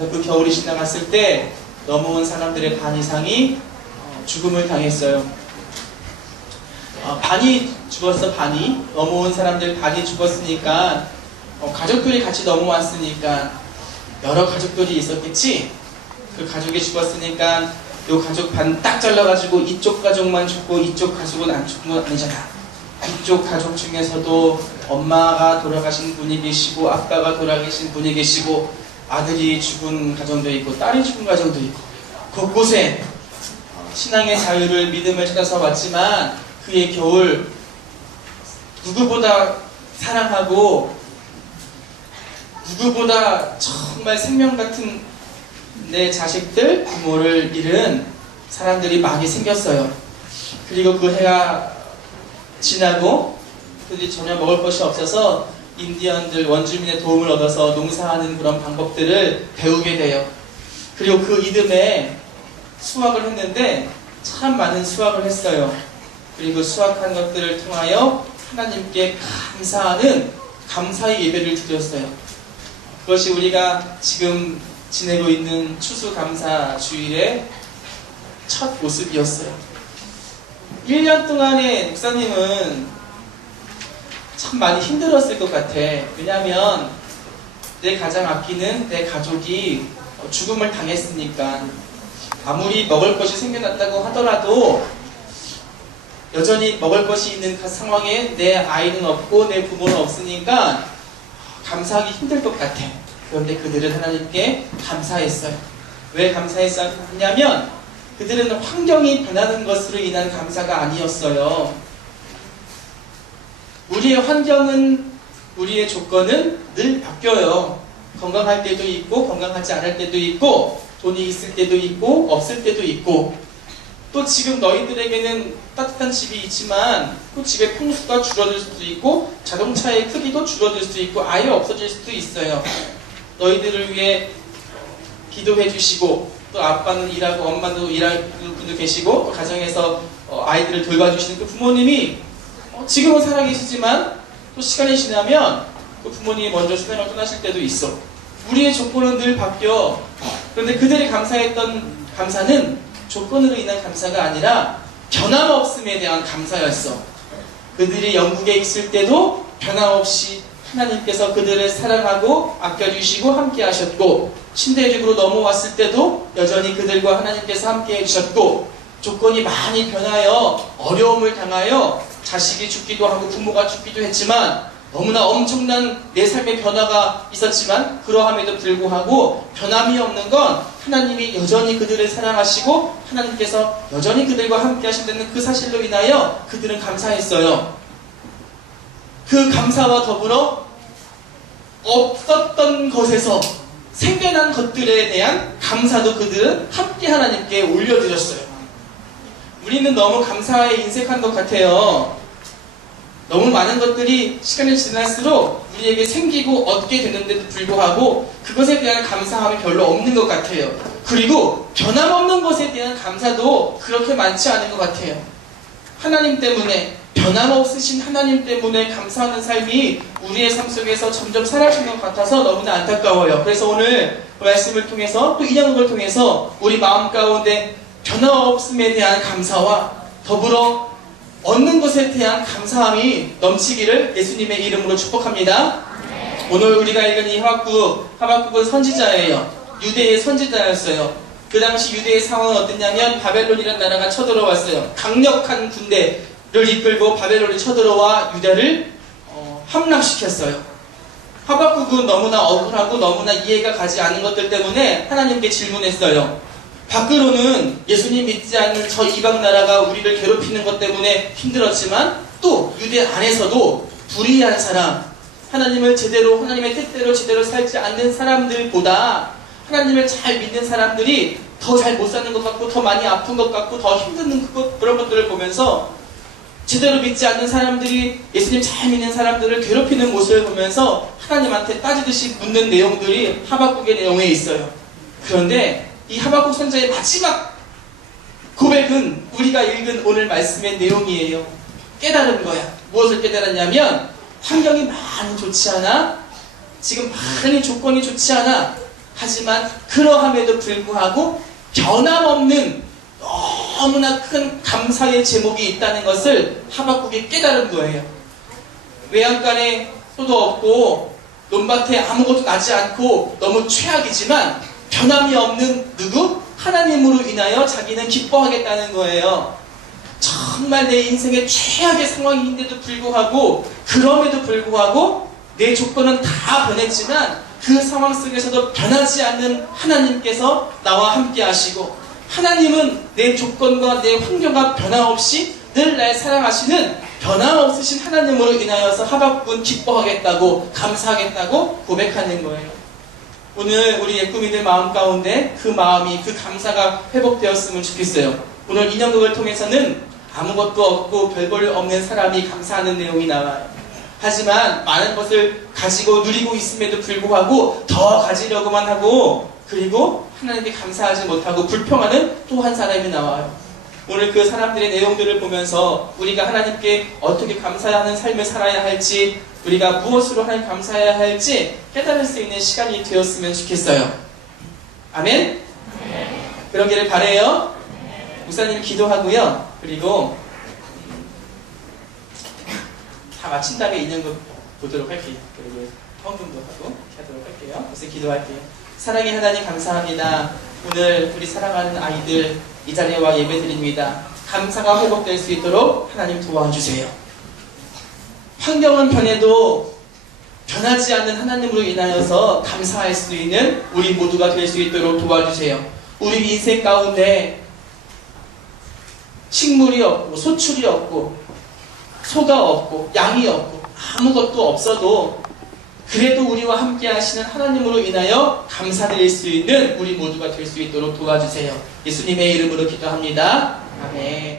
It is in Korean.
그래서 그 겨울이 지나갔을 때 넘어온 사람들의 반 이상이 죽음을 당했어요. 반이 죽었어. 반이 넘어온 사람들 반이 죽었으니까 가족들이 같이 넘어왔으니까 여러 가족들이 있었겠지. 그 가족이 죽었으니까 요 가족 반 딱 잘라가지고 이쪽 가족만 죽고 이쪽 가족은 안 죽은 건 아니잖아. 이쪽 가족 중에서도 엄마가 돌아가신 분이 계시고 아빠가 돌아가신 분이 계시고 아들이 죽은 가정도 있고 딸이 죽은 가정도 있고 곳곳에 신앙의 자유를 믿음을 찾아서 왔지만 그의 겨울 누구보다 사랑하고 누구보다 정말 생명 같은 내 자식들, 부모를 잃은 사람들이 많이 생겼어요. 그리고 그 해가 지나고 그들이 전혀 먹을 것이 없어서 인디언들, 원주민의 도움을 얻어서 농사하는 그런 방법들을 배우게 돼요. 그리고 그 이듬해 수확을 했는데 참 많은 수확을 했어요. 그리고 수확한 것들을 통하여 하나님께 감사하는 감사의 예배를 드렸어요. 그것이 우리가 지금 지내고 있는 추수감사주일의 첫 모습이었어요. 1년 동안의 목사님은 참 많이 힘들었을 것 같아. 왜냐하면 내 가장 아끼는 내 가족이 죽음을 당했으니까 아무리 먹을 것이 생겨났다고 하더라도 여전히 먹을 것이 있는 그 상황에 내 아이는 없고 내 부모는 없으니까 감사하기 힘들 것 같아. 그런데 그들은 하나님께 감사했어요. 왜 감사했냐면 그들은 환경이 변하는 것으로 인한 감사가 아니었어요. 우리의 환경은, 우리의 조건은 늘 바뀌어요. 건강할 때도 있고 건강하지 않을 때도 있고 돈이 있을 때도 있고 없을 때도 있고 또 지금 너희들에게는 따뜻한 집이 있지만 또 집의 평수가 줄어들 수도 있고 자동차의 크기도 줄어들 수도 있고 아예 없어질 수도 있어요. 너희들을 위해 기도해 주시고 또 아빠는 일하고 엄마도 일하는 분도 계시고 또 가정에서 아이들을 돌봐주시는 그 부모님이 지금은 살아계시지만 또 시간이 지나면 그 부모님이 먼저 세상을 떠나실 때도 있어. 우리의 조건은 늘 바뀌어. 그런데 그들이 감사했던 감사는 조건으로 인한 감사가 아니라 변함없음에 대한 감사였어. 그들이 영국에 있을 때도 변함없이 하나님께서 그들을 사랑하고 아껴주시고 함께 하셨고 신대륙으로 넘어왔을 때도 여전히 그들과 하나님께서 함께 해주셨고 조건이 많이 변하여 어려움을 당하여 자식이 죽기도 하고 부모가 죽기도 했지만 너무나 엄청난 내 삶의 변화가 있었지만 그러함에도 불구하고 변함이 없는 건 하나님이 여전히 그들을 사랑하시고 하나님께서 여전히 그들과 함께 하신다는 그 사실로 인하여 그들은 감사했어요. 그 감사와 더불어 없었던 것에서 생겨난 것들에 대한 감사도 그들은 함께 하나님께 올려드렸어요. 우리는 너무 감사에 인색한 것 같아요. 너무 많은 것들이 시간이 지날수록 우리에게 생기고 얻게 되는데도 불구하고 그것에 대한 감사함이 별로 없는 것 같아요. 그리고 변함없는 것에 대한 감사도 그렇게 많지 않은 것 같아요. 하나님 때문에 변함없으신 하나님 때문에 감사하는 삶이 우리의 삶 속에서 점점 사라지는 것 같아서 너무나 안타까워요. 그래서 오늘 말씀을 통해서 또 인양극을 통해서 우리 마음 가운데 변함없음에 대한 감사와 더불어 얻는 것에 대한 감사함이 넘치기를 예수님의 이름으로 축복합니다. 오늘 우리가 읽은 이 하박국은 선지자예요. 유대의 선지자였어요. 그 당시 유대의 상황은 어땠냐면 바벨론이라는 나라가 쳐들어왔어요. 강력한 군대를 이끌고 바벨론이 쳐들어와 유다를 함락시켰어요. 하박국은 너무나 억울하고 너무나 이해가 가지 않는 것들 때문에 하나님께 질문했어요. 밖으로는 예수님 믿지 않는 저 이방 나라가 우리를 괴롭히는 것 때문에 힘들었지만 또 유대 안에서도 불의한 사람, 하나님을 제대로 하나님의 뜻대로 제대로 살지 않는 사람들보다 하나님을 잘 믿는 사람들이 더 잘 못 사는 것 같고 더 많이 아픈 것 같고 더 힘든 그런 것들을 보면서 제대로 믿지 않는 사람들이 예수님 잘 믿는 사람들을 괴롭히는 모습을 보면서 하나님한테 따지듯이 묻는 내용들이 하박국의 내용에 있어요. 그런데 이 하박국 선지자의 마지막 고백은 우리가 읽은 오늘 말씀의 내용이에요. 깨달은 거야. 무엇을 깨달았냐면 환경이 많이 좋지 않아? 지금 많이 조건이 좋지 않아? 하지만 그러함에도 불구하고 변함없는 너무나 큰 감사의 제목이 있다는 것을 하박국이 깨달은 거예요. 외양간에 소도 없고 논밭에 아무것도 나지 않고 너무 최악이지만 변함이 없는 누구? 하나님으로 인하여 자기는 기뻐하겠다는 거예요. 정말 내 인생의 최악의 상황인데도 불구하고, 그럼에도 불구하고 내 조건은 다 변했지만 그 상황 속에서도 변하지 않는 하나님께서 나와 함께 하시고, 하나님은 내 조건과 내 환경과 변함없이 늘 날 사랑하시는 변함없으신 하나님으로 인하여서 하박국은 기뻐하겠다고, 감사하겠다고 고백하는 거예요. 오늘 우리 예꾸미들 마음 가운데 그 마음이, 그 감사가 회복되었으면 좋겠어요. 오늘 인형극을 통해서는 아무것도 없고 별 볼 없는 사람이 감사하는 내용이 나와요. 하지만 많은 것을 가지고 누리고 있음에도 불구하고 더 가지려고만 하고, 그리고 하나님께 감사하지 못하고 불평하는 또 한 사람이 나와요. 오늘 그 사람들의 내용들을 보면서 우리가 하나님께 어떻게 감사하는 삶을 살아야 할지, 우리가 무엇으로 하나님 감사해야 할지 깨달을 수 있는 시간이 되었으면 좋겠어요. 아멘? 그런 길을 바라요. 목사님 기도하고요. 그리고 다 마친 다음에 인형극 보도록 할게요. 그리고 헌금도 하고 하도록 할게요. 그래서 기도할게요. 사랑의 하나님 감사합니다. 오늘 우리 사랑하는 아이들 이 자리에 와 예배드립니다. 감사가 회복될 수 있도록 하나님 도와주세요. 환경은 변해도 변하지 않는 하나님으로 인하여서 감사할 수 있는 우리 모두가 될 수 있도록 도와주세요. 우리 인생 가운데 식물이 없고 소출이 없고 소가 없고 양이 없고 아무것도 없어도 그래도 우리와 함께 하시는 하나님으로 인하여 감사드릴 수 있는 우리 모두가 될 수 있도록 도와주세요. 예수님의 이름으로 기도합니다. 아멘.